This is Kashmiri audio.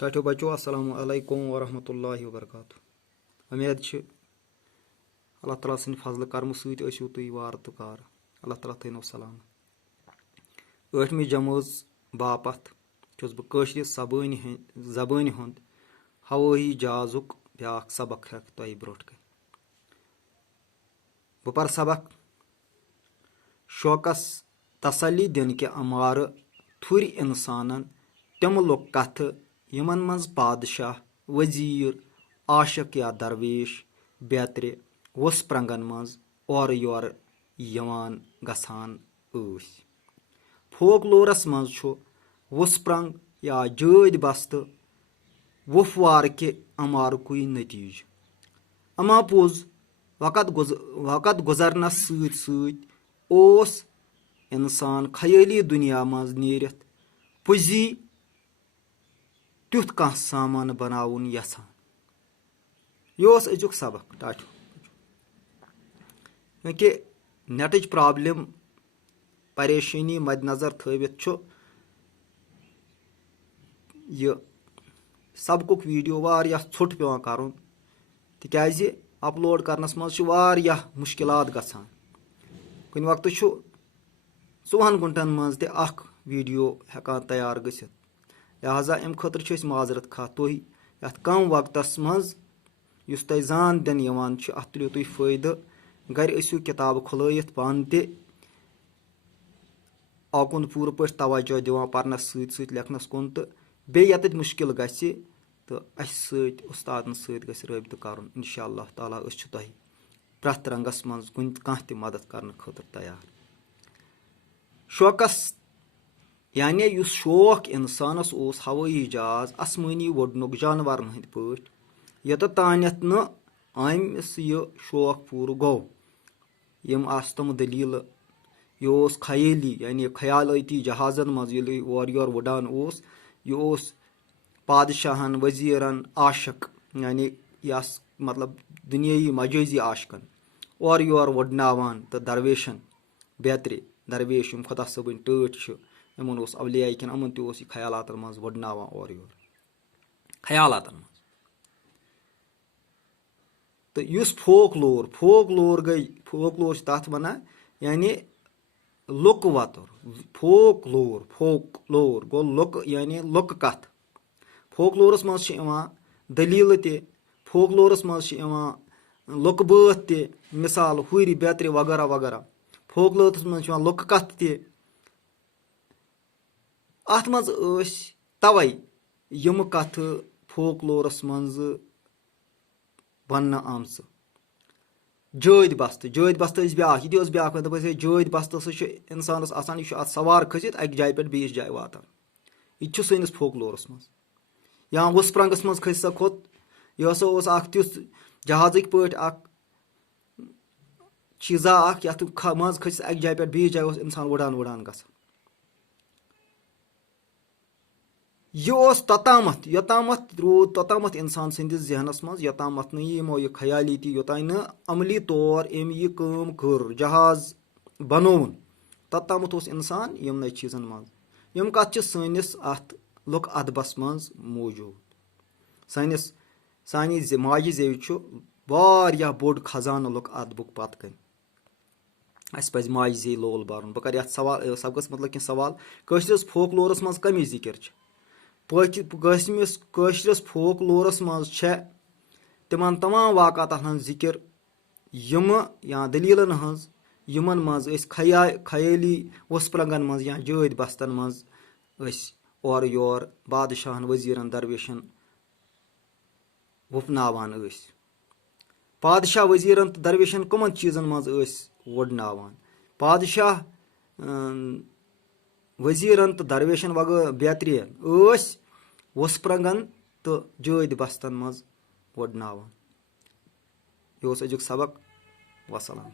टाठो बचो अस्सलामु अलैकुम वरहमतुल्लाहि वबरकातुह। उम्मीद अल्लाह ताला सन्द फजल कर्म सत ٲسِو तुम वार तो कार अल्लाह ताला थैनो सलाम। 8वीं जमात बापत छुस बह कशर जबान हुंद हवाई जहाजुक ब्याख सबक हेक तह ब्रोट कन। बह पर सबक शौकस तसली दिन के अमार थुर इंसानन तम लुक कथ यमन मज पादशाह वजीर आशक या दरवेश बेत्र वसप्रंगन मज और योर यवान गसान ٲسۍ। फोकलोरस मज छु वसप्रंग या जद बस्त वफवार के अमारकुई नतीज। अमा पोज वक़्त गुजरनस सत ओस इंसान खयाली दुनिया मज नेरित पुजी तुथ कह सामान बनाउन यसान। यह अजुक सबक टाठो क्योंकि नेटच प्रॉब्लम परेशानी मद्देनजर थवित यह सबकुक वीडियो वारियाह ছোट पेवान करन तिक्याज अपलोड करनस मज वारियाह मुश्किलात गसान। कुन वक्त 4 घंटन मज ते अख वीडियो हेकान तैयार गसित। लिहाजा अम खतर माजरत खा तुह यथ कम वक्तस मज युस तह जान दिन यवान अथ तुलियो तुह फायदे घर ٲسِو किताब खुलैत पान ते आकुन पूरा पट तवज्जो दिवान परनस सत लेखनस कुन तो बे यत मुश्किल गसि तो अस सत उस्तादन सत गस रबित करन इंशाअल्लाह ताला अस छु तह प्रथ रंगस मज कुन कह ते मदद करने खतर तैयार। शौकस यानी युस शौक इंसानस ओस हवाई जहाज आसमानी वोडनुक जानवरन हंद पट यत तानत न अमिस यह शौक पूर गो यम आस तम दलील यह खयाली यानी ख्यालती जहाजन मज और योर वुडान यह पादशाहन वजीरन आशक यानी यस मतलब दुनियाई मजाजी आशकन और योर वुडनावान तो दरवेशन बेत्र दरवेश यम खुदा सबन टट यमन अवलिया किन अमन तह ख्यालातन मज वुडनावान और योर ख्यालातन मज। तो युस फोकलोर गई फोकलोर तथ वनान यानी लुक वतुर फोकलोर गो लुक यानी लुक कथ। फोकलोरस मज दलील ते फोकलोरस मज लुक बात ते मिसाल हुर बेत्र वगैरह वगैरह। फोकलोरस मज लुक कथ ते अथ मज तवै यम कथ फोकलोरस मज वन आमच। जद बस्त ब्याख यह ब्याख जद बस्त इंसानस आसान यह अत सवार खसित अक जाय पे बीस जाय वातान यह सैनिस फोकलोरस मज। या वसप्रंगस मज खस सा खोत यह हसा तुथ जहाजिक पट चीजा यथ मज खस अक जाय पे बीस जाय इंसान वुडान गसान। यह तोतामत योतामत रूद तोतामत इंसान सदिस जहनस मज योतामत न यमो यह ख्याली ती योतान न अमली तौर अम यह काम कर जहाज बनोन तोतामत इंसान यमन चीजन मज यम कथ सैनिस अथ लुक अदबस मज मौजूद। सानी माजि जेव वारियाह बोड़ खजान लुक अदबुक पत कन अस पज माजि जे लोल बरन। बह कर सवाल सबकस मतलब कि सवाल कशरस फोकलोरस मज कमी जिक्र कशरस फोकलोरस मज तिमन तमाम वाक़ात हंज जिक्र यम या दलीलन हंज यमन मज खयाली वसप्रंगन मज या जद बस्तन मज और योर बादशाहन वजीरन दरवेशन वुफनावान। पादशाह वजीरन तो दरवेशन कमन चीजन मज वुडनावान। पादशाह वजीरन तो दरवेशन वगैरह बेहतरीन वसप्रंगन तो जद बस्तन मज वुडनावान। यह अजुक सबक वसलाम।